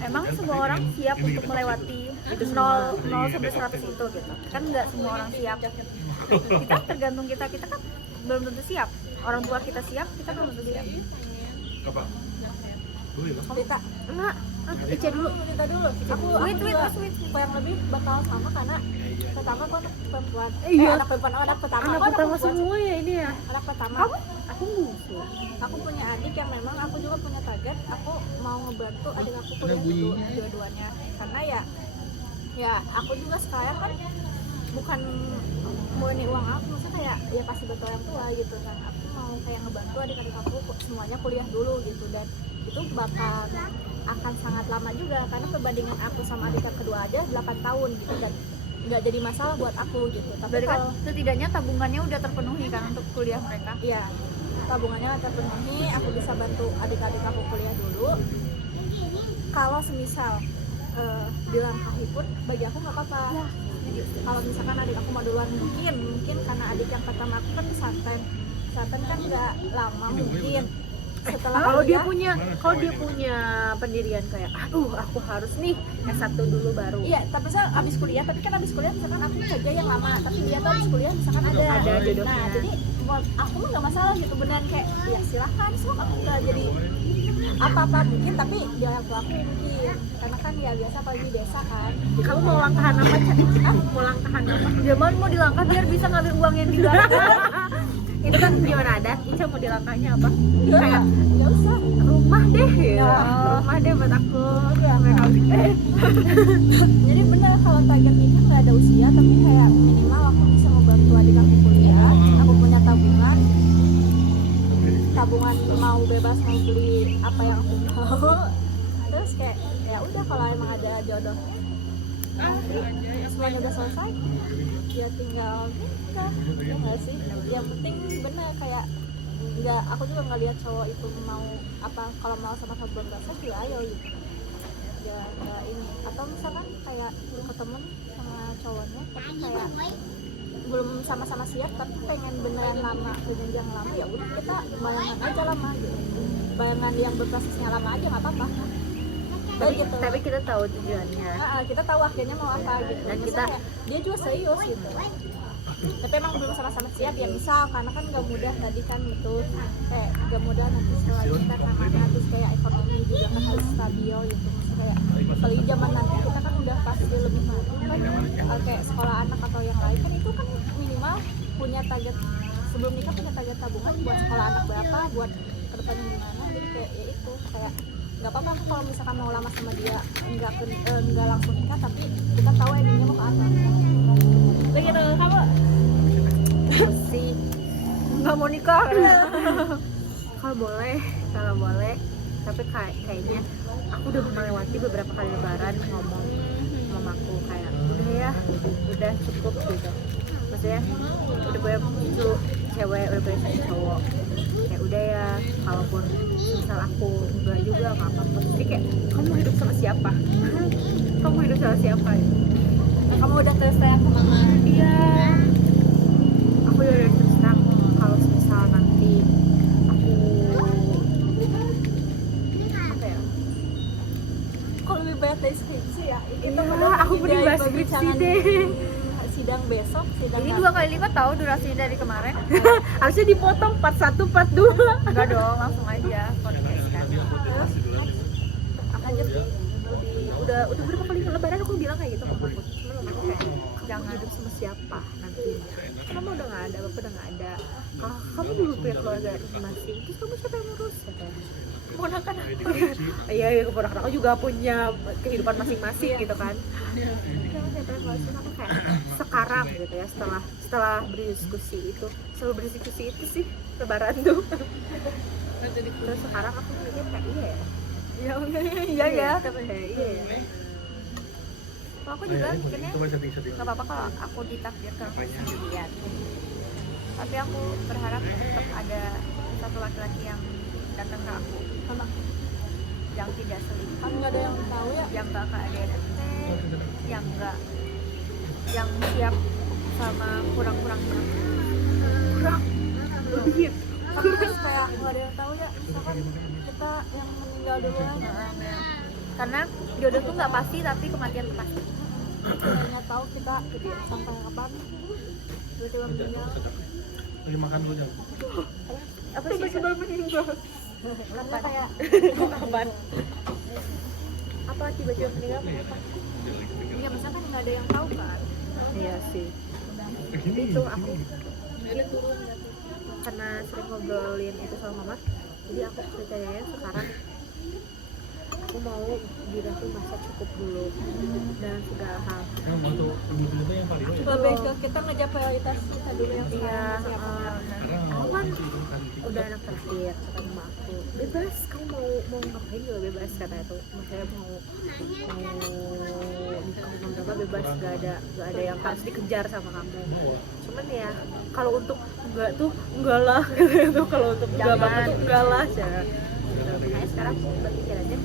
emang semua orang siap untuk melewati itu 0 sampai 100 itu gitu. Kan nggak semua orang siap. Kita tergantung kita kan belum tentu siap. Orang tua kita siap, kita belum tentu siap. Apa? Dulu ya? Kita Enggak, Ica dulu. kita dulu. Aku Wait. juga yang lebih bakal sama karena pertama aku anak perempuan. Iya. Anak perempuan, anak pertama. Anak Aku pertama perempuan. semua ya ini ya. Anak pertama. Aku bungsu. Aku punya adik yang memang aku juga punya target. Aku mau ngebantu adik aku kuliah dua-duanya. Karena ya aku juga sekarang kan bukan mau ini uang aku, maksudnya kayak ya pasti bantu orang tua gitu kan. Aku mau kayak ngebantu adik-adik aku semuanya kuliah dulu gitu, dan itu akan sangat lama juga karena perbandingan aku sama adik yang kedua aja 8 tahun gitu, dan nggak jadi masalah buat aku gitu. Tapi Berarti kan kalau setidaknya tabungannya udah terpenuhi kan untuk kuliah mereka. iya, tabungannya terpenuhi, aku bisa bantu adik-adik aku kuliah dulu. Kalau semisal dilangkahi pun bagi aku nggak apa-apa. Kalau misalkan adik aku mau duluan mungkin karena adik yang pertama aku kan pesantren kan nggak lama mungkin setelah kalau dia kuliah. punya pendirian kayak aduh aku harus nih S1 dulu baru. Iya, tapi misalkan abis kuliah misalkan aku kerja yang lama, tapi dia tuh abis kuliah misalkan ada jodohnya. Nah, jadi aku mah nggak masalah gitu, beneran kayak ya silakan, sok aku nggak jadi apa-apa mungkin, tapi dia yang tua aku mungkin, karena kan ya biasa apalagi desa kan. Kamu mau langkahan apa, Cak? Mau langkahan apa? Zaman mau dilangkah biar bisa ngambil uang yang di belakang. Itu kan gimana ada? Ica mau dilangkahnya apa? Kayak Kayak nggak usah. rumah deh ya. Ya. Rumah deh buat aku. Jadi bener kalau target nikah nggak ada usia, tapi kayak minimal aku bisa membantu adik aku kuliah, aku punya tabungan mau bebas mau beli apa yang aku mau. Terus kayak ya udah kalau emang ada jodoh semuanya udah selesai ya tinggal nikah, ya nggak sih. Yang penting bener kayak nggak, aku juga nggak lihat cowok itu mau apa, kalau mau sama-sama belum rasa ya ayo gitu ya, nggak ini. Atau misalkan kayak ketemu sama cowoknya tapi kayak belum sama-sama siap tapi pengen beneran lama, jenjang lama, ya udah kita bayangan aja lama gitu, bayangan yang berprosesnya lama aja nggak apa-apa. Gitu. Tapi kita tahu tujuannya. Kita tahu akhirnya mau apa gitu. Dan Misalnya kita dia juga serius gitu. Tapi emang belum sama-sama siap ya, misal karena kan gak mudah tadi kan betul, kayak gak mudah nanti setelah kita namanya, terus kayak ekonomi juga kan harus stabil gitu. Maksudnya kayak apalagi zaman nanti kita kan udah pasti lebih maju kan, kayak sekolah anak atau yang lain kan itu kan minimal punya target sebelum nikah, punya target tabungan buat sekolah anak berapa, buat kedepannya gimana. Jadi kayak ya itu kayak nggak apa-apa kalau misalkan mau lama sama dia, nggak langsung nikah, tapi kita tahu endingnya mau ke apa. Begitu kamu sih Nggak mau nikah. kalau boleh tapi kayaknya aku udah melewati beberapa kali lebaran ngomong sama mamaku kayak udah cukup gitu, maksudnya udah punya cucu cewek, udah punya cucu cowok, kayak udah ya, kalaupun misal aku enggak juga nggak apa-apa. Jadi kayak kamu hidup sama siapa? Kamu hidup sama siapa? nah, kamu udah terus sayang sama mama. Iya, aku udah terus terang kalau misal nanti aku apa ya, Kok lebih banyak dari skripsi ya? Itu iya, aku mending bahas skripsi deh. Sidang besok, sidang Ini 2 kali lipat tahu durasinya dari kemarin. Harusnya dipotong part 1, part 2. Enggak dong, langsung aja podcast kan. Lanjut deh. Udah berapa kali lebaran aku bilang kayak gitu sama mamaku. Cuman mamaku kayak jangan hidup sama siapa nanti. Kamu udah nggak ada, bapak udah nggak ada. Kamu dulu punya keluarga masing-masing. Terus kamu siapa yang ngurus? Katanya. Keponakan aku. Iya, keponakan aku juga punya kehidupan masing-masing gitu kan. Kamu siapa yang ngurusin? Aku kayak sekarang gitu ya, setelah berdiskusi itu sih lebaran tuh. Terus sekarang aku mikir kayak iya ya katanya iya ya. Kalau aku juga mikirnya nggak apa-apa kalau aku ditakdirkan sendirian. Tapi aku berharap tetap ada satu laki-laki yang datang ke aku, yang tidak selingkuh, kan nggak ada yang tahu ya. yang nggak KDRT, yang siap sama kurang-kurangnya. Terus kayak nggak ada yang tahu ya, misalkan kita yang meninggal duluan, Karena jodoh tuh nggak pasti, tapi kematian tuh pasti. nggak tahu kita sampai kapan tiba-tiba meninggal. Lagi makan dulu jam. Apa sih? Karena kayak Kapan? Apa tiba-tiba meninggal? Kenapa? ya misalkan nggak ada yang tahu kan. Iya sih. Itu aku karena sering ngobrolin itu sama mama, jadi aku percaya sekarang aku mau diri aku masa cukup dulu dan segala hal. Yang mau tuh dulu yang paling Lebih ke kita ngejar prioritas kita dulu yang Iya, sekarang. aku kan udah anak terakhir kata mama aku, bebas kamu mau ngapain juga bebas katanya tuh, maksudnya mau nikah umur berapa bebas, gak ada yang harus dikejar sama kamu. Cuman ya kalau untuk enggak lah gitu, kalau untuk enggak banget tuh enggak lah ya. Makanya sekarang aku berpikir aja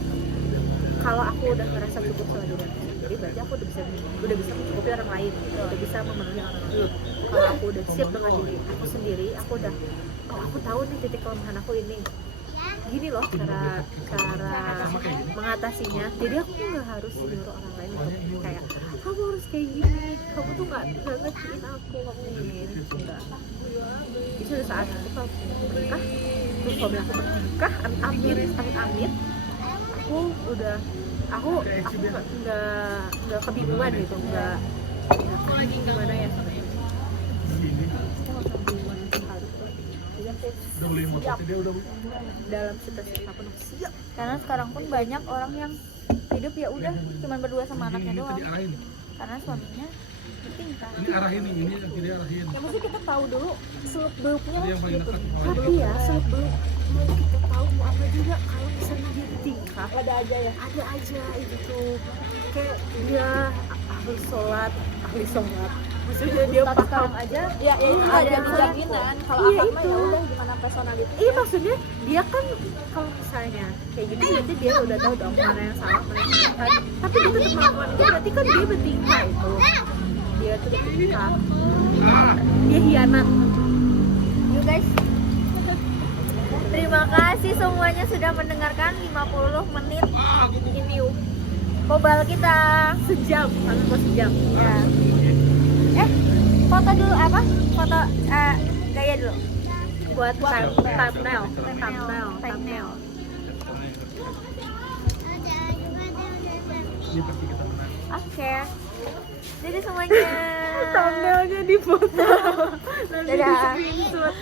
kalau aku udah ngerasa cukup sama diri aku sendiri, berarti aku udah bisa mencukupi orang lain gitu, udah bisa memenuhi orang lain. Kalau aku udah siap dengan diri aku sendiri, aku udah, oh aku tahu nih titik kelemahan aku ini, gini loh cara mengatasinya. Jadi aku nggak harus nyuruh orang lain untuk kayak kamu harus kayak gini, kamu tuh nggak ngertiin aku, kamu gini, enggak. Jadi sudah saat aku menikah, terus suami aku menikah, amit-amit, aku nggak kebingungan gitu, nggak gimana ya. Udah beli motor dia udah Dalam situasi apapun aku siap. Karena sekarang pun banyak orang yang hidup ya udah cuman berdua sama anaknya ini doang tadi arahin. karena suaminya bertingkah. Ini arahin nih, ini akhirnya arahin. Ya mesti kita tahu dulu seluk beluknya Tadi yang paling gitu. dekat Tapi ya seluk beluk mau kita tahu mau apa juga, kalau misalnya dia tingkah Ada aja ya. ada aja itu tuh, kayak dia ahli sholat, maksudnya dia Tapi paham sekarang aja ya itu Ada ada yang jaminan kalau Iya, apa mah itu. ya udah gimana personality. iya. Maksudnya dia kan kalau misalnya kayak gitu berarti dia udah tahu dong mana yang salah mana yang benar, tapi dia tetap melakukan itu, berarti kan dia bertingkah itu, dia tuh bertingkah, dia hianat. You guys, terima kasih semuanya sudah mendengarkan 50 menit ini kobal kita. Sejam, sejam. Ya. Foto dulu apa? Foto gaya dulu. Buat thumbnail. Ini pasti kita menang. Oke. Jadi semuanya. Thumbnailnya di foto. Nanti di Dadah. screenshot.